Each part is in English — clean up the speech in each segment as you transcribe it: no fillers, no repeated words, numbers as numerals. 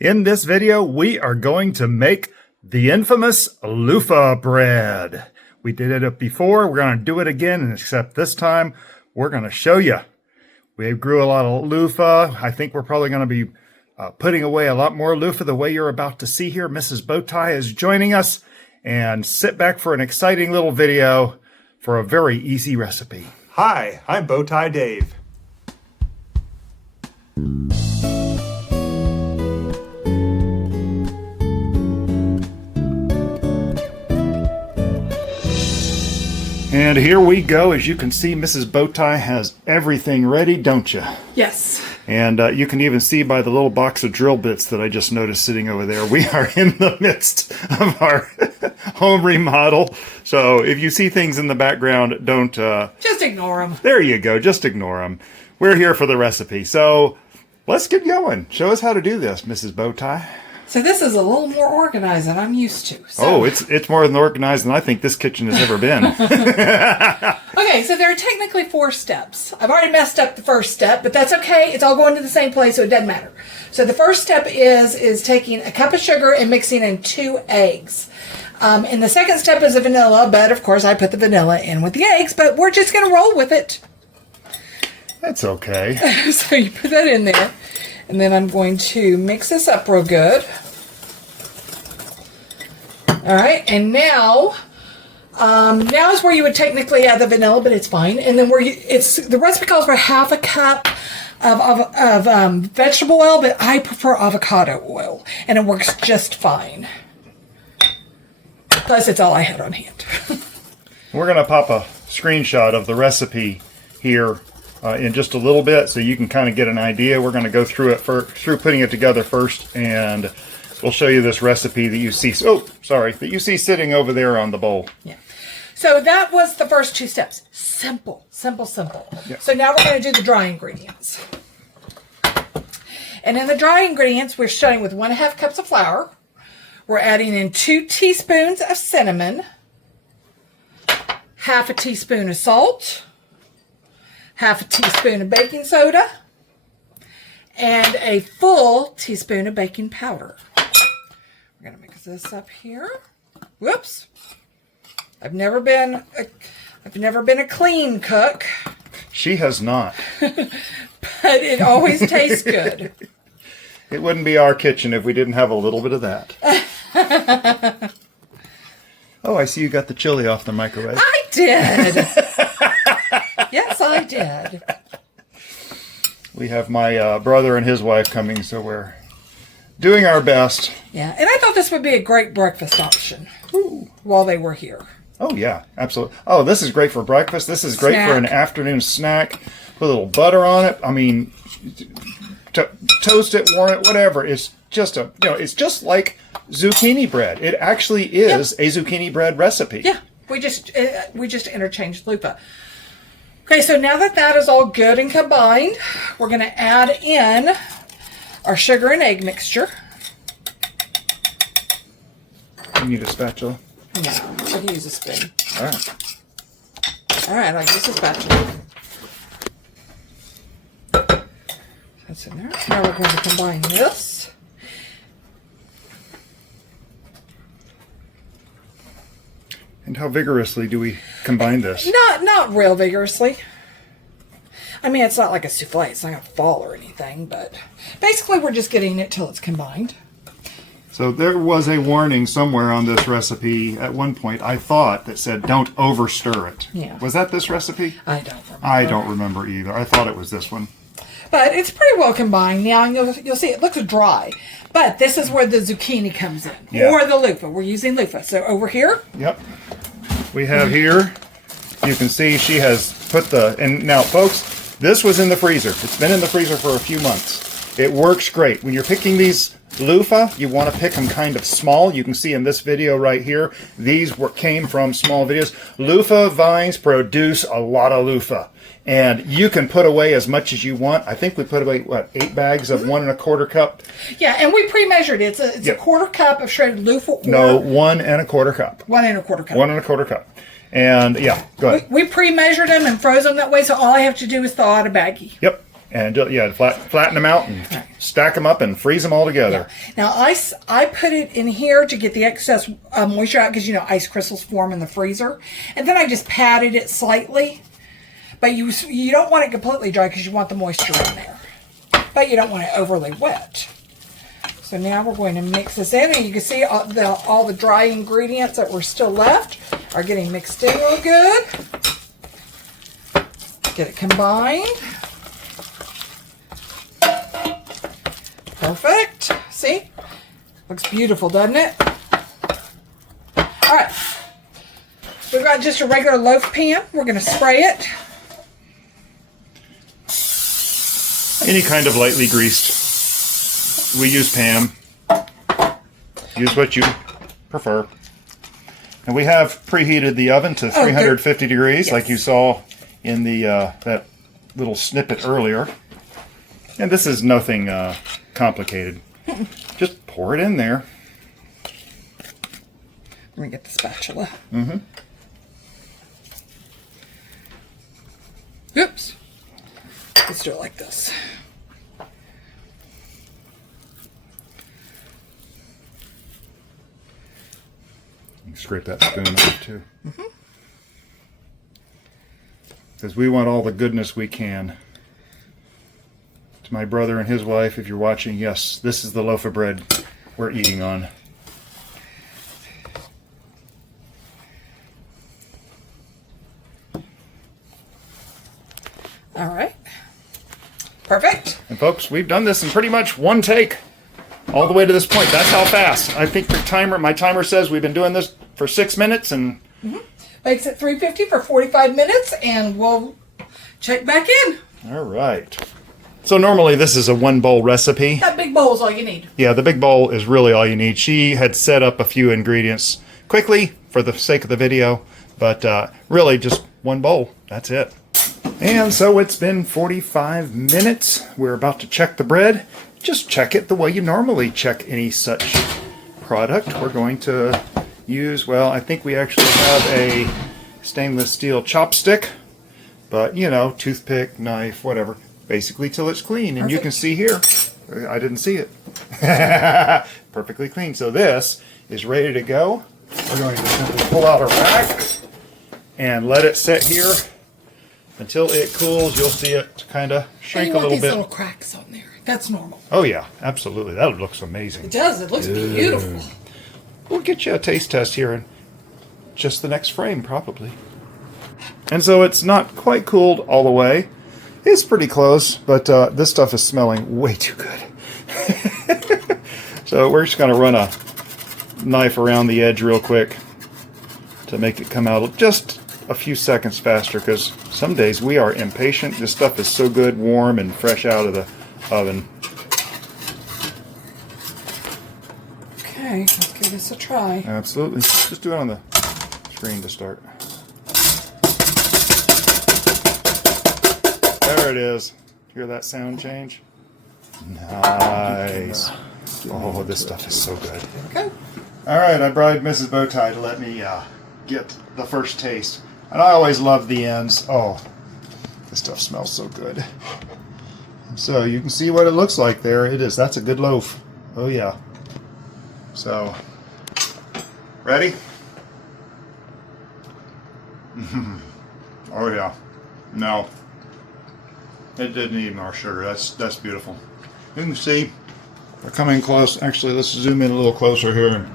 In this video, we are going to make the infamous loofah bread. We did it before, we're going to do it again, except this time, we're going to show you. We grew a lot of loofah. I think we're probably going to be putting away a lot more loofah the way you're about to see here. Mrs. Bowtie is joining us, and sit back for an exciting little video for a very easy recipe. Hi, I'm Bowtie Dave. And here we go. As you can see, Mrs. Bowtie has everything ready, don't you? Yes. And you can even see by the little box of drill bits that I just noticed sitting over there, we are in the midst of our home remodel. So if you see things in the background, don't... just ignore them. There you go. Just ignore them. We're here for the recipe. So let's get going. Show us how to do this, Mrs. Bowtie. So this is a little more organized than I'm used to. So. Oh, it's more than organized than I think this kitchen has ever been. Okay, so there are technically 4 steps. I've already messed up the first step, but that's okay. It's all going to the same place, so it doesn't matter. So the first step is taking a cup of sugar and mixing in 2 eggs. And the second step is a vanilla, but of course I put the vanilla in with the eggs, but we're just going to roll with it. That's okay. So you put that in there. And then I'm going to mix this up real good. All right, and now is where you would technically add the vanilla, but it's fine. And then the recipe calls for half a cup of vegetable oil, but I prefer avocado oil, and it works just fine. Plus, it's all I had on hand. We're going to pop a screenshot of the recipe here in just a little bit, so you can kind of get an idea. We're going to go through it through putting it together first, and we'll show you this recipe that you see. That you see sitting over there on the bowl. Yeah. So that was the first 2 steps. Simple, simple, simple. Yeah. So now we're going to do the dry ingredients. And in the dry ingredients, we're starting with 1.5 cups of flour. We're adding in 2 teaspoons of cinnamon, 1/2 teaspoon of salt, 1/2 teaspoon of baking soda, and a full teaspoon of baking powder. We're going to mix this up here. Whoops. I've never been a clean cook. She has not. But it always tastes good. It wouldn't be our kitchen if we didn't have a little bit of that. Oh, I see you got the chili off the microwave. I did. Yes, I did. We have my brother and his wife coming, so we're doing our best. Yeah, and I thought this would be a great breakfast option while they were here. Oh, yeah, absolutely. Oh, this is great for breakfast. This is great for an afternoon snack. Put a little butter on it. I mean, toast it, warm it, whatever. It's just it's just like zucchini bread. It actually is a zucchini bread recipe. Yeah, we just interchanged Luffa. Okay, so now that is all good and combined, we're going to add in our sugar and egg mixture. You need a spatula? No, I can use a spoon. All right. All right, I'll use a spatula. That's in there. Now we're going to combine this. And how vigorously do we combine this? Not real vigorously. I mean, it's not like a souffle. It's not going to fall or anything, but basically we're just getting it till it's combined. So there was a warning somewhere on this recipe at one point, I thought, that said don't over stir it. Yeah. Was that this recipe? I don't remember. I don't remember either. I thought it was this one. But it's pretty well combined now, and you'll see it looks dry. But this is where the zucchini comes in, or the loofah. We're using loofah. So over here. Yep. We have here, you can see she has put and now folks, this was in the freezer. It's been in the freezer for a few months. It works great. When you're picking these loofah, you want to pick them kind of small. You can see in this video right here, these came from small videos. Loofah vines produce a lot of loofah. And you can put away as much as you want. I think we put away, 8 bags of 1 1/4 cup? Yeah, and we pre-measured it. It's a 1/4 cup of shredded loofah. No, 1 1/4 cup. 1 1/4 cup. 1 1/4 cup. And yeah, go ahead. We pre-measured them and froze them that way, so all I have to do is thaw out a baggie. Yep. And yeah, flatten them out and stack them up and freeze them all together. Yeah. Now, I put it in here to get the excess moisture out because, you know, ice crystals form in the freezer. And then I just patted it slightly. But you don't want it completely dry because you want the moisture in there. But you don't want it overly wet. So now we're going to mix this in. And you can see all the dry ingredients that were still left are getting mixed in real good. Get it combined. Perfect. See? Looks beautiful, doesn't it? All right. We've got just a regular loaf pan. We're going to spray it. Any kind of lightly greased. We use Pam. Use what you prefer. And we have preheated the oven to 350 degrees, yes, like you saw in the that little snippet earlier. And this is nothing complicated. Just pour it in there. Let me get the spatula. Oops. Let's do it like this. You can scrape that spoon off too. Because we want all the goodness we can. To my brother and his wife, if you're watching, yes, this is the loaf of bread we're eating on. All right. Perfect. And folks, we've done this in pretty much one take. All the way to this point. That's how fast. I think my timer says we've been doing this for 6 minutes and... Makes it 350 for 45 minutes and we'll check back in. All right. So normally this is a 1 bowl recipe. That big bowl is all you need. Yeah, the big bowl is really all you need. She had set up a few ingredients quickly for the sake of the video, but really just 1 bowl. That's it. And so it's been 45 minutes. We're about to check the bread. Just check it the way you normally check any such product. We're going to use, well, I think we actually have a stainless steel chopstick, but you know, toothpick, knife, whatever, basically till it's clean. And you can see here, I didn't see it. Perfectly clean. So this is ready to go. We're going to simply pull out our rack and let it sit here until it cools. You'll see it kind of shrink a little bit. These little cracks on there. That's normal. Oh yeah, absolutely. That looks amazing. It does. It looks beautiful. We'll get you a taste test here in just the next frame, probably. And so it's not quite cooled all the way. It's pretty close, but this stuff is smelling way too good. So we're just going to run a knife around the edge real quick to make it come out just a few seconds faster, because some days we are impatient. This stuff is so good, warm and fresh out of the oven. Okay, let's give this a try. Absolutely. Just do it on the screen to start. There it is. Hear that sound change? Nice. Oh, this stuff is so good. Okay. All right, I bribed Mrs. Bowtie to let me get the first taste. And I always love the ends. Oh, this stuff smells so good. So you can see what it looks like there. It is. That's a good loaf. Oh, yeah. So, ready? Oh, yeah. No. It didn't need more sugar. That's beautiful. You can see we're coming close. Actually, let's zoom in a little closer here.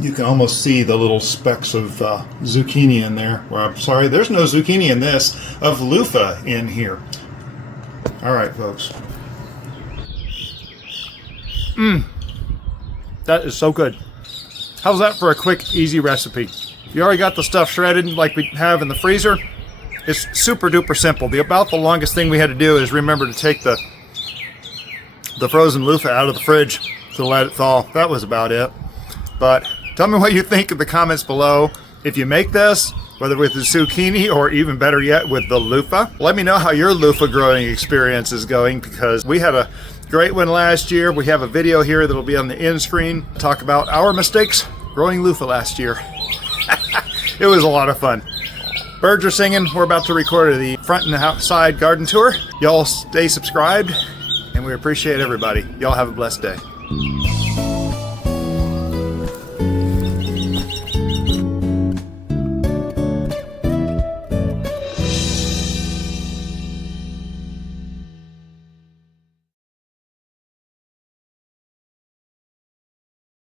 You can almost see the little specks of zucchini in there. Well, I'm sorry, there's no zucchini in this, of loofah in here. All right, folks. That is so good. How's that for a quick, easy recipe? You already got the stuff shredded like we have in the freezer. It's super duper simple. About the longest thing we had to do is remember to take the frozen loofah out of the fridge to let it thaw. That was about it. But tell me what you think in the comments below. If you make this, whether with the zucchini or even better yet with the loofah, let me know how your loofah growing experience is going, because we had a great one last year. We have a video here that'll be on the end screen. Talk about our mistakes growing loofah last year. It was a lot of fun. Birds are singing. We're about to record the front and outside garden tour. Y'all stay subscribed, and we appreciate everybody. Y'all have a blessed day.